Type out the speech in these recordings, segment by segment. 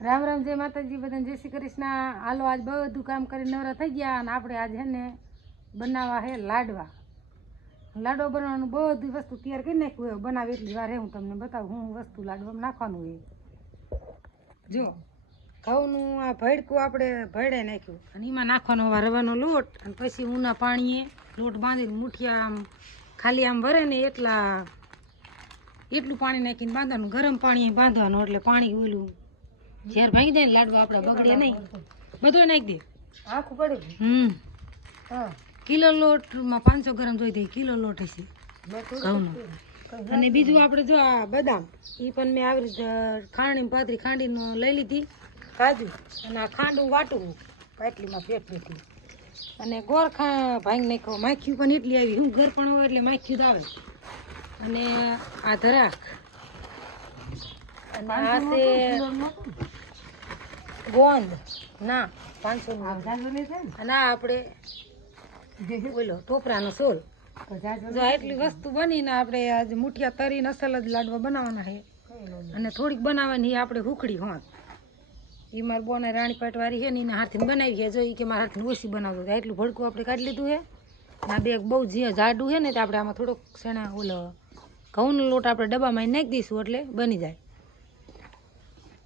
રામ રામ, જય માતાજી, બધાને જય શ્રી કૃષ્ણ. હાલો, આજ બધું કામ કરીને નવરા થઈ ગયા અને આપણે આજ ને બનાવવા હે લાડવા. લાડવા બનાવવાનું બધી વસ્તુ તૈયાર કરી નાખ્યું હોય, બનાવે એટલી વાર હું તમને બતાવું. હું વસ્તુ લાડવામાં નાખવાનું હોય. જો, ઘઉંનું આ ભડકું આપણે ભળે નાખ્યું. અને એમાં નાખવાનો રવાનો લોટ. અને પછી ઉના પાણીએ લોટ બાંધીને મુઠિયા આમ ખાલી આમ ભરે ને એટલા એટલું પાણી નાખીને બાંધવાનું ગરમ પાણી બાંધવાનું એટલે પાણી ઓલું ઝેર ભાંગી જાય ને લાડવા આપણે બગડે નહીં. બધું નાખી દે. આખું પડે હમ. કિલો લોટમાં પાંચસો ગ્રામ જોઈ દે કિલો લોટ હશે. ઘઉંનો. અને બીજું આપણે જો આ બદામ એ પણ મેં આવી રીતે ખાંડી પાતરી ખાંડીને લઈ લીધી. કાજુ? અને આ ખાંડું વાટવું. પાટલીમાં ફેટ લીધી. અને ગોળ ખા ભાંગ નાખ્યો. માખ્યું પણ એટલી આવી. હું ઘર પણ હોય એટલે માખ્યું જ આવે. અને આ ધરાક અને આ છે ગોંદ. ના પાંચસો અને આપણે બોલો ટોપરાનો સોલ. જો એટલી વસ્તુ બનીને આપણે આજે મુઠિયા તરીને અસલ જ લાડવા બનાવવાના છે. અને થોડીક બનાવવાની આપણે હુખડી હોત. એ મારા બોને રાણી પાટવારી છે ને એના હાથથી બનાવી છે. જો એ કે મારા હાથથી ઓછી બનાવતો એટલું ભડકું આપણે કાઢી લીધું છે. ના બે બહુ જે જાડું છે ને તો આપણે આમાં થોડોક શેણા ઓલો ઘઉંનો લોટ આપણે ડબ્બામાં નાખી દઈશું એટલે બની જાય.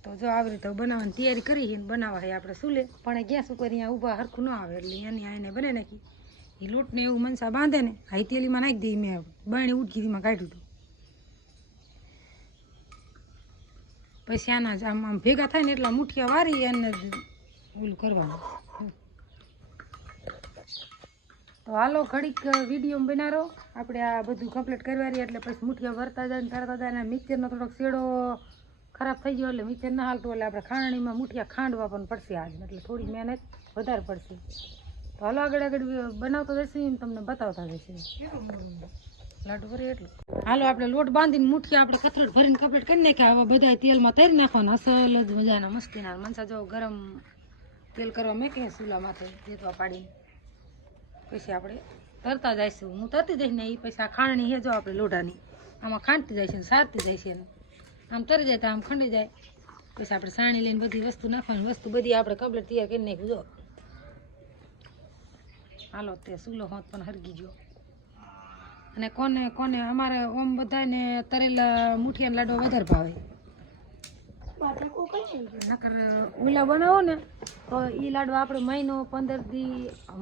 તો જો આવી રીતે બનાવવાની તૈયારી કરી છે બનાવવા છે આપણે સુલે. પણ ગેસ ઉપર અહીંયા ઊભા હરખું ન આવે એટલે એની આને બને નાખી. એ લોટને એવું મનસા બાંધે ને, હાઈ તેલીમાં નાખી દઈ મેં બાણી ઉટકી એમાં કાઢ્યું હતું. પછી આના આમ આમ ભેગા થાય ને એટલા મુઠિયા વારી અને ઓલું કરવાનું. તો હાલો ઘડીક વીડિયો બનારો. આપણે આ બધું કમ્પ્લીટ કરવાની એટલે પછી મુઠિયા વરતા જાય ને તરતા જાય અને મિક્સરનો થોડોક શેડો ખરાબ થઈ ગયો એટલે મિક્સર ના હાલતું એટલે આપણે ખાંડણીમાં મુઠિયા ખાંડવા પણ પડશે આજ. એટલે થોડી મહેનત વધારે પડશે. તો હાલો આગળ આગળ બનાવતો જશે એમ તમને બતાવતા જશે લાડુ ભરી એટલું. હાલો આપણે લોટ બાંધીને મુઠિયા આપણે કથરટ ભરીને કમ્પ્લીટ કરી નાખ્યા. હવે બધા તેલમાં તરી નાખવાના. અસલ જ મજાના, મસ્તીના. મનસા જો ગરમ તેલ કરવા મેકે ચૂલા માથે જેતવા પાડીને. પછી આપણે તરતા જઈશું. હું તરતી જઈશ ને એ પછી આ ખાંડણી હે જો આપણે લોઢાની. આમાં ખાંડતી જાય છે ને સારતી જાય છે આમ તરી જાય તો આમ ખંડી જાય. પછી આપણે સાણી લઈને બધી વસ્તુ નાખવાની વસ્તુ બધી આપણે કબલેટ તૈયાર કરી નાખ્યું જો. હાલો, તે સુલો હોત પણ હરગી ગયો. અને કોને કોને અમારે ઓમ બધાને તરેલા મુઠિયાના લાડવા વધારે ભાવે. નકર ઓલા બનાવો ને તો એ લાડવા આપણે મહિનો પંદર દી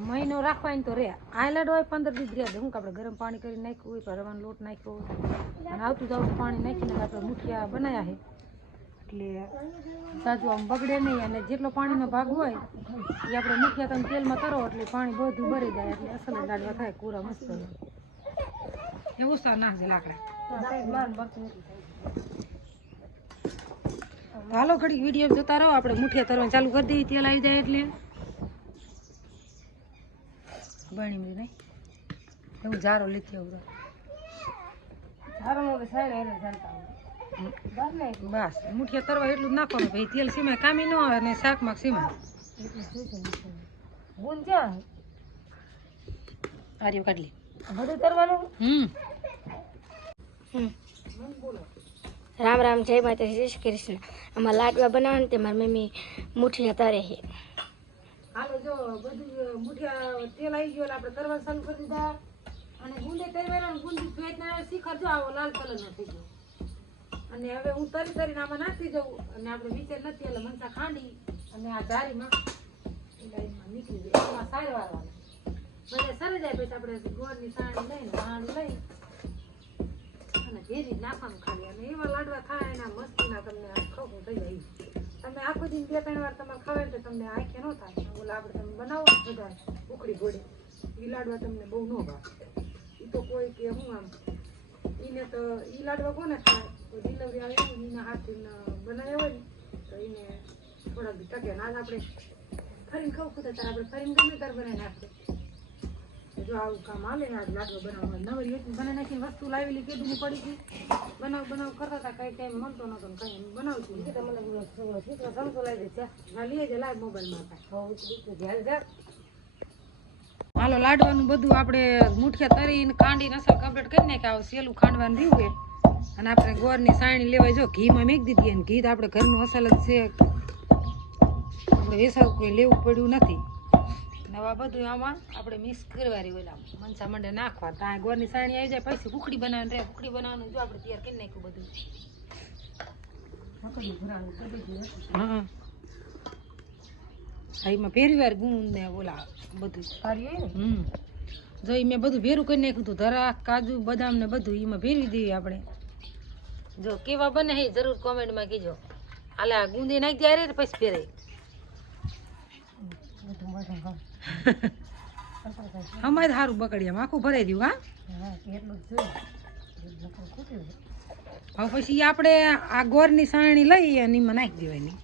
મહિનો રાખવાય તો રે. આ લાડવા પંદર દી જ રહે હું કે આપણે ગરમ પાણી કરી નાખ્યું હોય રવાનો લોટ નાખ્યો હોય અને આવતું જાવતું પાણી નાખીને આપણે મુઠિયા બનાવ્યા છે. એટલે સાચું આમ બગડે નહીં અને જેટલો પાણીનો ભાગ હોય એ આપણે મુઠિયા તમે તેલમાં કરો એટલે પાણી બધું ભરી જાય એટલે અસલ લાડવા થાય પૂરા મસ્ત. એવું ઓછા નાખજે લાકડા. હાલો ઘડી વીડિયો જોતા રહો. આપણે મુઠિયા તરવાનું ચાલુ કરી દઈએ. તેલ આવી જાય એટલે. બની મેં નહીં. એવું જારો લીધી આવું બસ મુઠિયા તરવા એટલું જ નાખવાનું. ભાઈ તેલ સીમાય કામી ન આવે ને શાકમાં સીમાય. આર્યો કાઢી બધું તરવાનું? હમ. રામ રામ, જય માતા જય શ્રી કૃષ્ણ. આમાં લાડવા બનાવવાનું તે મારી મમ્મી મુઠિયા તરે છે. હાલો, જો, બધું મુઠિયા તેલ આવી ગયો આપણે તરવા ચાલુ કરી દીધા. અને ગુંદે તરવેરા ગુંદી ભેજ ના આવે શીખર જો આવો, લાલ કલર નો થઈ ગયો. અને હવે હું તરી તરીને આમાં નાખી દઉં. અને આપણે વિચાર નથી, એટલે મનસા ખાંડી અને આ એમાં નીકળી જાય એમાં સારવાર વારવાના બધા સરી જાય પછી આપણે ગોળની સાણી લઈને સાણી લઈ ભેજી નાખવાનું ખાલી અને એવા લાડવા થાય એના મસ્તીના તમને ખોખું થઈ તમે આખો દિન બે ત્રણ વાર તમારે ખવાય તો તમને આંખે ન થાય. ઓલા આપણે તમે બનાવો બધા ઉકળી ગોળે એ લાડવા તમને બહુ ન ભાવે. એ તો કોઈ કે હું આમ એને તો એ લાડવા કોને ખાય? તો ડિલિવરી આવે એના હાથથી બનાવ્યા હોય ને, તો એને થોડાક ટકે ના આપણે ફરીને ખવું ખુદે ત્યારે આપણે ફરીને ગમે તાર બનાવી નાખીએ. જો આવું કામ હાલે ને આજ લાડવા બનાવવા નવરી હતી બનાવી નાખીને વસ્તુ લાવેલી કીધું પડી હતી બનાવ બનાવ કરતા હતા કઈ ટાઈમ મળતો નતો કઈ. બનાવતી કે તમને દીકરો સમજો લઈ દે. ના લઈએ જ લાવ મોબાઈલમાં હાલો લાડવાનું બધું આપણે મુઠિયા તરીને કાંડીને અસર કમ્પ્લીટ કરી નાખ્યા આવું સેલું ખાંડવાનું રહ્યું છે. અને આપણે ગોળની સાણી લેવાય. જો ઘીમાં મેક દીધી અને ઘી તો આપણે ઘરનું અસલ જ છે. આપણે વેસાવું કોઈ લેવું પડ્યું નથી. નવા બધું આમાં આપણે મિક્સ કરવાની ઓલા મનસા મંડે નાખવા. ત્યાં ગોળની સાણી આવી જાય પછી ઉખડી બનાવવાની રહે. ઉખડી બનાવવાનું જો આપણે તૈયાર કરી નાખ્યું બધું. હા. એમાં પહેરી વાર ગુણ ને ઓલા બધું. હમ. જો મેં બધું ભેરું કરી નાખ્યું હતું ધરા કાજુ બદામ ને બધું એમાં ભેરવી દઈએ આપણે. જો કેવા બને હે જરૂર કોમેન્ટમાં કહેજો. હાલે આ ગુંદી નાખી દે પછી પહેરે. અમારે સારું બકડીએ આખું ભરાઈ દઉં હા? હવે પછી આપણે આ ગોરની સાણી લઈ અને એમાં નાખી દેવાની.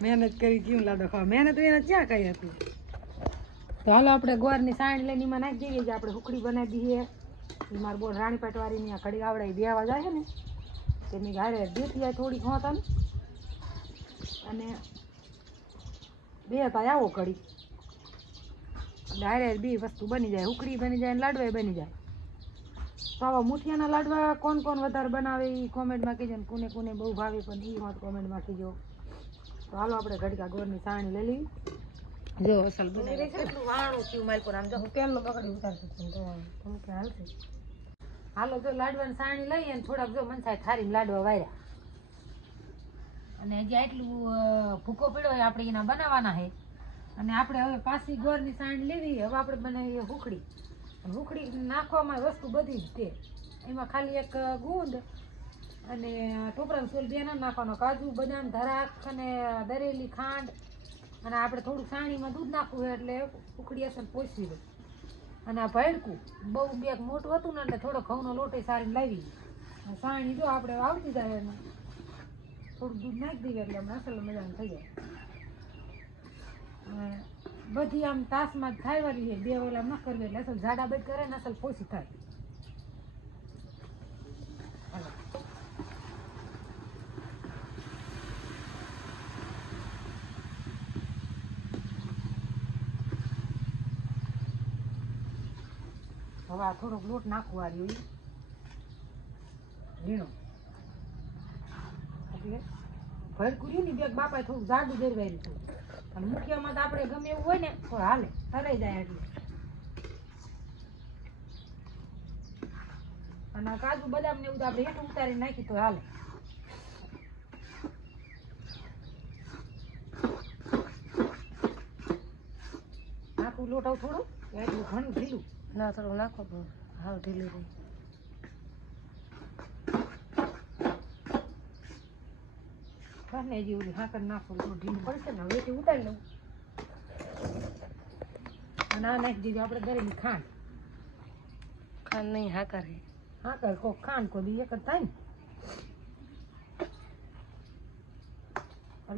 મહેનત કરી કેમ લાડો ખાવા? મહેનત એને ક્યાં કઈ હતી? તો હાલો આપણે ગોરની સાણી લઈને એમાં નાખી દઈએ આપણે હુકડી બનાવી દઈએ. એ મારે બોલ રાણી ની આ ઘડી આવડે બેવા જાય છે ને તેની ઘારે દેતી જાય થોડી હોતા ને અને બે ભાઈ આવો કડી ડાયરેક્ટ બી વસ્તુ બની જાય ઉકડી બની જાય લાડવા બની જાય. તો આવા મુઠિયાના લાડવા કોણ કોણ વધારે બનાવે એ કોમેન્ટમાં કહેજો ને કોને કોને બહુ ભાવે પણ એ વાત કોમેન્ટમાં કહેજો. તો હાલો આપણે ઘડીકા ગોળની સાણી લઈ લઈ જો અસલ બનાવી કેટલું વાણું થયું માલપુર આમ જો. તેલનો બગડી ઉતારતી તો થોડુંક હાલશે. હાલો જો લાડવાની સાણી લઈ અને થોડાક જો મનસાય થારી લાડવા વાર્યા. અને હજી આટલું ભૂકો પીડો હોય આપણે એના બનાવવાના છે. અને આપણે હવે પાછી ગોળની સાણી લેવી હવે આપણે બનાવીએ હુકડી હુકડી નાખવામાં વસ્તુ બધી જ છે. એમાં ખાલી એક ગુંદ અને ટોપરાનું સોલ બે નાખવાનો. કાજુ, બદામ, ધરાક અને દરેલી ખાંડ. અને આપણે થોડું સાણીમાં દૂધ નાખવું એટલે ઉકળી અસર પોસી દે અને આ ભડકું. બહુ બેગ મોટું હતું ને એટલે થોડો ઘઉંનો લોટે સારી લાવી સાણી જો આપણે આવતી જાય એને થોડું દૂધ નાખી દઈએ એટલે આમ અસલ મજાનું થઈ જાય. બધી આમ તાસમાં જ થાય વાળી છે. બે ઓલા ન કરવી એટલે અસલ ઝાડા બધ કરે ને અસલ પોસી થાય. હવે થોડોક લોટ નાખવા રહ્યો ઝીણો. એટલે ભડકું રહ્યું ને બે બાપાએ થોડું જાડું જરવાયું હતું. અને તો આપણે ગમે એવું હોય ને, તો હાલે હરાઈ જાય એટલે. અને કાજુ બદામ ને એવું તો આપણે હેઠું ઉતારી નાખી તો હાલે. નાખું લોટ થોડું, એટલું ઘણું ઢીલું. ના થોડું નાખો હાવ ઢીલું રહી. ને હજી ઓલી હાકર નાખું તો ઢીલું પડશે ને હવે ઉતારી લઉં. અને આ નાખી દીધું આપણે ઘરેની ખાંડ. ખાંડ નહીં હા. કરે હાકર કોક ખાંડ કોઈ દી એક જ થાય ને.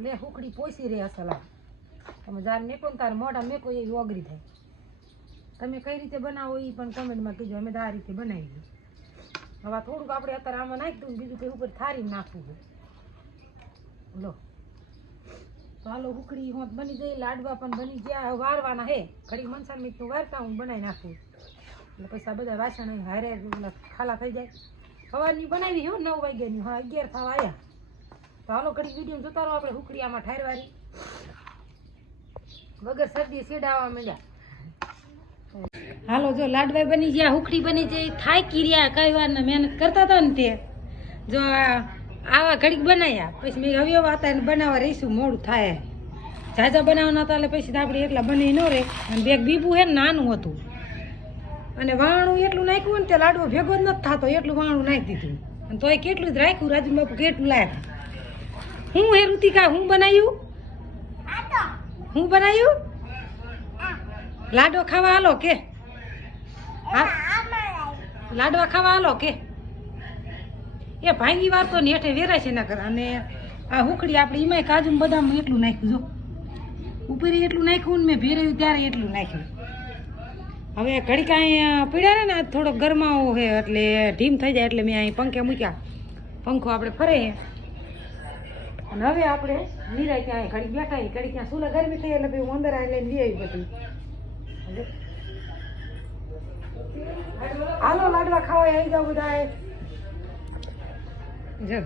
લે હુકડી પોસી રહ્યા અસલ આ તમે જ્યારે મેકો ને તારે મોઢા મેકો એવી ઓગરી થાય. તમે કઈ રીતે બનાવો એ પણ કમેન્ટમાં કીધું અમે તો આ રીતે બનાવી હવે થોડુંક આપણે અત્યારે આમાં નાખી દઉં બીજું કંઈ ઉપર થારી નાખવું છે લો. તો હાલો, ઉકળી હોત બની જઈ લાડવા પણ બની ગયા, વારવાના હે. ઘડી મનસાન મીઠું વારતા હું બનાવી નાખું. એટલે પછી બધા વાસણ હારે ખાલા થઈ જાય. સવારની બનાવી હો, નવ વાગ્યાની. હા, અગિયાર થવા આવ્યા તો હાલો, ઘડી વીડિયો જોતા રહો. આપણે આમાં ઠારવારી. વગર શરદી સીડાવા માંડ્યા. હાલો જો લાડવાઈ બની ગયા હુકડી બની જઈ થાકી રહ્યા કઈ વાર ને મહેનત કરતા હતા ને તે. જો આવા ઘડીક બનાવ્યા પછી મેં હવે હતા ને બનાવવા રહીશું મોડું થાય. ઝાઝા બનાવવાના હતા એટલે પછી તો આપણે એટલા બની ન રહે. અને બેગ બીબું હે ને નાનું હતું. અને વાણું એટલું નાખ્યું ને તે લાડવો ભેગો જ નથી થતો એટલું વાણું નાખી દીધું. અને તોય કેટલું જ રાખ્યું રાજુ બાપુ કેટલું લાયા. હું હે ઋતિકા હું બનાવ્યું હું બનાવ્યું લાડો ખાવા હાલો કે? લાડવા ખાવા હાલો કે? એ ભાંગી વાર તો ને હેઠે વેરાય છે નગર અને આ હુકડી આપણે એમાંય કાજુ બદામ એટલું નાખ્યું, જો. ઉપરી એટલું નાખ્યું ને મેં ભેરાયું ત્યારે એટલું નાખ્યું. હવે ઘડી કાંઈ પીડ્યા ને, આ થોડોક ગરમાવો છે એટલે ઢીમ થઈ જાય, એટલે મેં અહીં પંખે મૂક્યા. પંખો આપણે ફરે અને હવે આપણે નિરાય ત્યાં ઘડી બેઠા ઘડી ત્યાં સુલા ગરમી થઈ એટલે હું અંદર આવીને લઈને લઈ આવી બધું. હાલો લાડવા ખાવા આવી જાવ બધા જો.